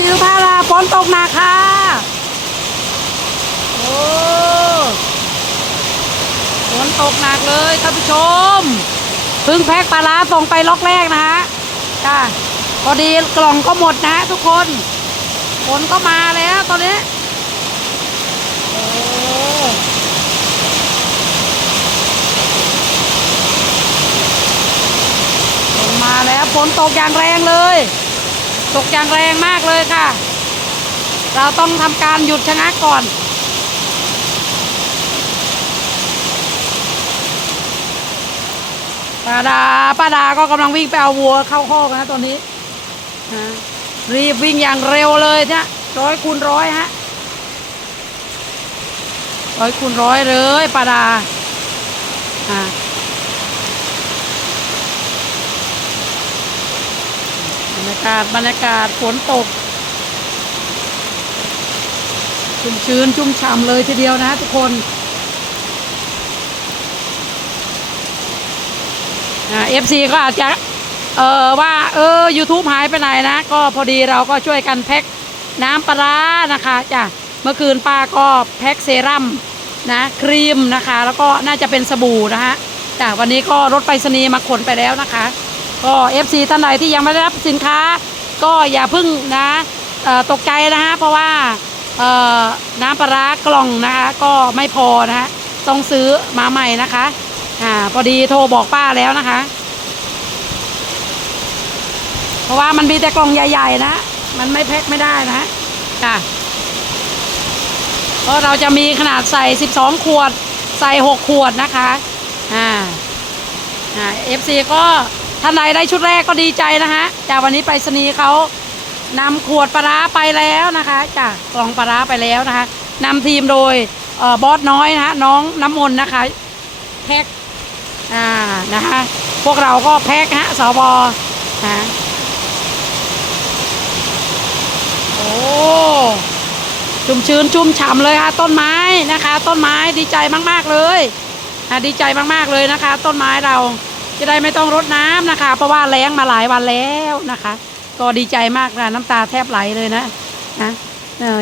ซีทุกท่าละฝนตกหนักค่ะโอ้ฝนตกหนักเลยท่านผู้ชมเพิ่งแพ็คปลาร้าส่งไปล็อกแรกนะฮะจ้าพอดีกล่องก็หมดนะทุกคนฝนก็มาแล้วตอนนี้โอ้มาแล้วฝนตกอย่างแรงเลย ตกอย่างแรงมากเลยค่ะ เราต้องทำการหยุดชะงักก่อนป้าดาป้าดาก็กำลังวิ่งไปเอาวัวเข้าคอกนะตอนนี้รีบวิ่งอย่างเร็วเลยเนี่ยร้อยคูณร้อยฮะร้อยคูณร้อยเลยป้าดาอ่า รรยากาศบรรยากาศฝนตก ชุ่มชื้นชุ่มฉ่ำเลยทีเดียวนะทุกคนเอฟซีก็อาจจะเออว่าเออ YouTube หายไปไหนนะ ก็พอดีเราก็ช่วยกันแพ็คน้ำปลาร้านะคะจ้ะเมื่อคืนป้าก็แพ็คเซรั่มนะครีมนะคะ แล้วก็น่าจะเป็นสบู่นะฮะจ้ะวันนี้ก็รถไปรษณีย์มาขนไปแล้วนะคะ ก็ FC ท่านใดที่ยังไม่ได้รับสินค้า ก็อย่าพึ่งนะตกใจนะฮะเพราะว่าน้ำปลาร้ากล่องนะคะก็ไม่พอนะฮะต้องซื้อมาใหม่นะคะอ่าพอดีโทรบอกป้าแล้วนะคะ เพราะว่ามันมีแต่กล่องใหญ่ ๆ นะ มันไม่แพ็คไม่ได้นะค่ะเพราะเราจะมีขนาดใส่ 12 ขวด ใส่ 6 ขวดนะคะอ่าอ่าเอฟซีก็ ท่านใดได้ชุดแรกก็ดีใจนะฮะจากวันนี้ไปรษณีย์เขานำขวดปลาร้าไปแล้วนะคะจากกล่องปลาร้าไปแล้วนะคะนำทีมโดยออบอสน้อยนะฮะน้องน้ำมนต์นะคะแพ็คอ่านะคะพวกเราก็แพ็คฮะสบฮะโอ้ชุ่มชื้นชุ่มฉ่ำเลยค่ะต้นไม้นะคะ ต้นไม้ดีใจมาก ๆ เลยอะดีใจมาก ๆ เลยนะคะ ต้นไม้เรา จะได้ไม่ต้องรดน้ำนะคะ เพราะว่าแล้งมาหลายวันแล้วนะคะ ก็ดีใจมากนะน้ำตาแทบไหลเลยนะนะ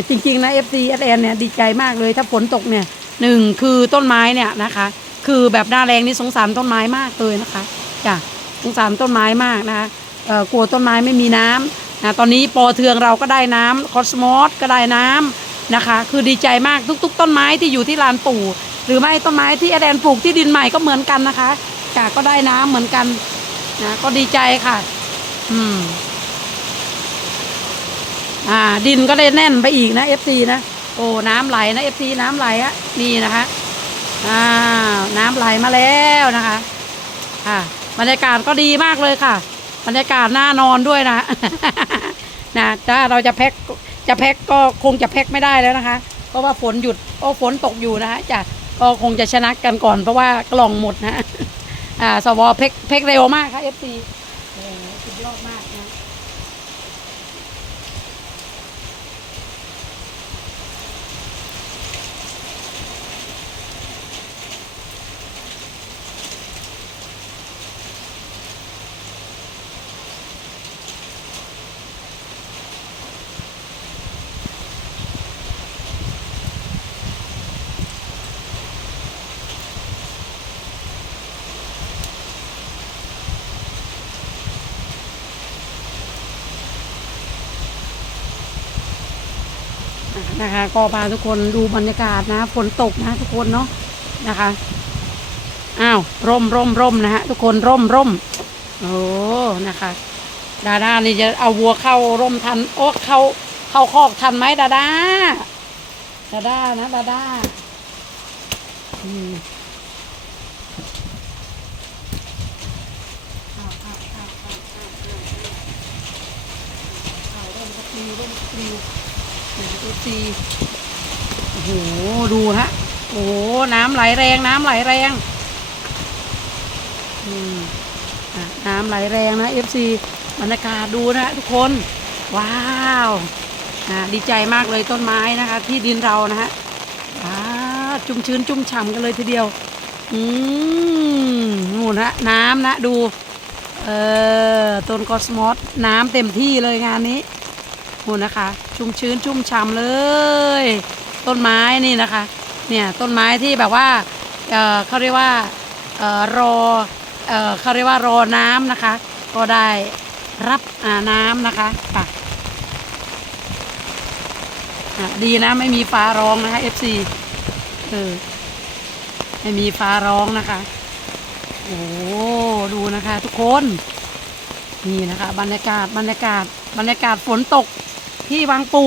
จริงๆนะ FC s n เนี่ยดีใจมากเลยถ้าฝนตกเนี่ยหนึ่งคือต้นไม้เนี่ยนะคะ คือแบบหน้าแรงนี่สงสารต้นไม้มากเลยนะคะจ้ะสงสารต้นไม้มากนะคะกลัวต้นไม้ไม่มีน้ำนะตอนนี้ปอเทืองเราก็ได้น้ำคอสมอสก็ได้น้ำนะคะ คือดีใจมากทุก ๆ ต้นไม้ที่อยู่ที่ลานปู่ หรือไม่ต้นไม้ที่แดนปลูกที่ดินใหม่ก็เหมือนกันนะคะ จ้ะก็ได้น้ำเหมือนกันนะก็ดีใจค่ะ อืม อ่า ดินก็ได้แน่นไปอีกนะ FC นะโอ้น้ำไหลนะ FC น้ำไหลอะนี่นะคะอ่าน้ำไหลมาแล้วนะคะ ค่ะ บรรยากาศก็ดีมากเลยค่ะ บรรยากาศน่านอนด้วยนะนะถ้าเราจะแพ็คจะแพ็คก็คงจะแพ็คไม่ได้แล้วนะคะ เพราะว่าฝนหยุดโอ้ฝนตกอยู่นะคะจะก็คงจะชนะกันก่อนเพราะว่ากล่องหมดนะ อ่าสวเพกเพกเร็วมากค่ะเอฟซี นะคะ ก็พาทุกคนดูบรรยากาศนะฝนตกนะทุกคนเนาะนะคะอ้าวร่มร่มร่มนะฮะทุกคนร่มร่มโอ้นะคะดาด้านี่จะเอาวัวเข้าร่มทันโอ้เข้าเข้าคอกทันไหมดาด้าดาด้านะดาด้าอืมอ้าวอ้าวอ้าวอ้าวอ้าวอ้าวอ้าวร่มก็ปลิวร่มก็ปลิว ดูสิโอ้โหดูฮะโอ้โหน้ำไหลแรงน้ำไหลแรงอืมน้ำไหลแรงนะ FC บรรยากาศดูนะทุกคน ว้าวอะดีใจมากเลยต้นไม้นะคะ ที่ดินเรานะฮะว้าวชุ่มชื้นชุ่มฉ่ำกันเลยทีเดียว อืมนู่นฮะน้ำนะดู เออต้นคอสมอสน้ำเต็มที่เลยงานนี้ นู่นะคะ ชุ่มชื้นชุ่มฉ่ำเลย ต้นไม้นี่นะคะ เนี่ยต้นไม้ที่แบบว่าเอ่อเขาเรียกว่าเอ่อรอเอ่อเขาเรียกว่ารอน้ำนะคะ ก็ได้รับน้ำนะคะค่ะดีนะไม่มีฟ้าร้องนะคะ FC เออไม่มีฟ้าร้องนะคะ โอ้ดูนะคะ ทุกคน นี่นะคะ บรรยากาศบรรยากาศบรรยากาศฝนตก ที่บางปู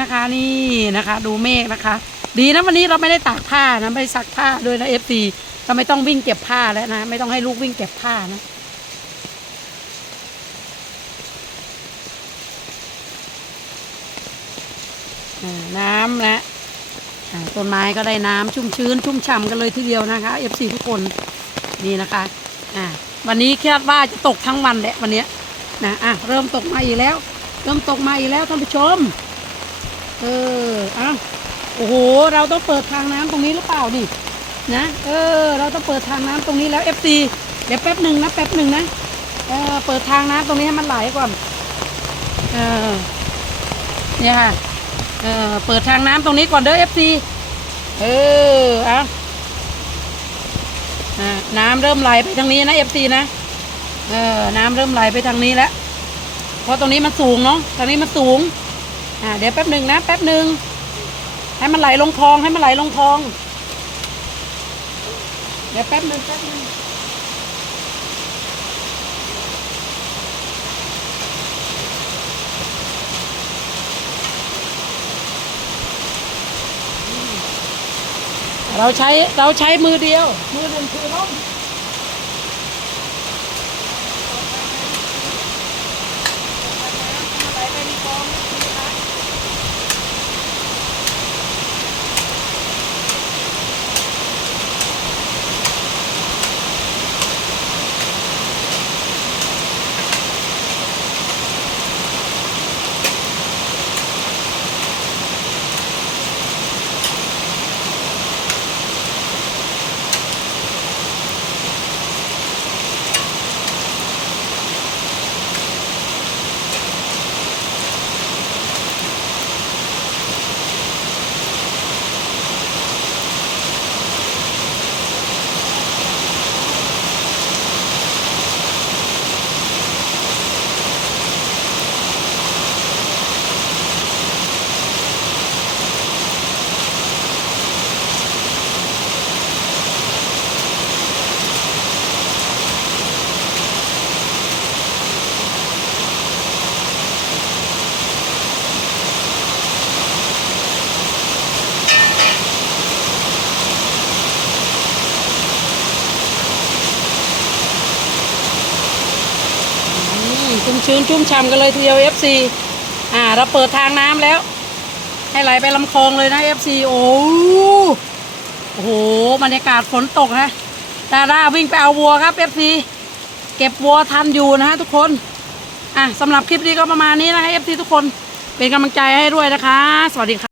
นะคะนี่นะคะ ดูเมฆนะคะ ดีนะวันนี้เราไม่ได้ตากผ้านะไม่ซักผ้าด้วยนะเอฟซีเราไม่ต้องวิ่งเก็บผ้าแล้วนะ ไม่ต้องให้ลูกวิ่งเก็บผ้านะน้ำนะต้นไม้ก็ได้น้ำชุ่มชื้น ชุ่มฉ่ำกันเลยทีเดียวนะคะเอฟซีทุกคนนี่นะคะอ่าวันนี้คาดว่าจะตกทั้งวันแหละวันเนี้ยนะอะเริ่มตกมาอีกแล้ว เริ่มตกมาอีกแล้วท่านผู้ชม เอออะโอ้โห เราต้องเปิดทางน้ำตรงนี้หรือเปล่านี่ นะ เออ เราต้องเปิดทางน้ำตรงนี้แล้ว FC เดี๋ยวแป๊บหนึ่งนะแป๊บหนึ่งนะ เออ เปิดทางน้ำตรงนี้ให้มันไหลก่อน เออ เนี่ยค่ะ เออ เปิดทางน้ำตรงนี้ก่อนเด้อ FC เออ อะอ่าน้ำเริ่มไหลไปทางนี้นะ FC นะ เออ น้ำเริ่มไหลไปทางนี้แล้ว เพราะตรงนี้มันสูงเนาะตรงนี้มันสูง อ่า เดี๋ยวแป๊บหนึ่งนะ แป๊บหนึ่งให้มันไหลลงคลองให้มันไหลลงคลอง เดี๋ยวแป๊บหนึ่งแป๊บหนึ่งเราใช้เราใช้มือเดียว มือหนึ่งคือล่ม ชื้นชุ่มฉ่ำกันเลยทีเดียว FC อ่าเราเปิดทางน้ำแล้ว ให้ไหลไปลำคลองเลยนะ FC โอ้โอ้โหบรรยากาศฝนตกนะดาดาวิ่งไปเอาวัวครับ FC เก็บวัวทันอยู่นะฮะทุกคนอะสำหรับคลิปนี้ก็ประมาณนี้นะฮะ FC ทุกคนเป็นกำลังใจให้ด้วยนะคะ สวัสดีค่ะ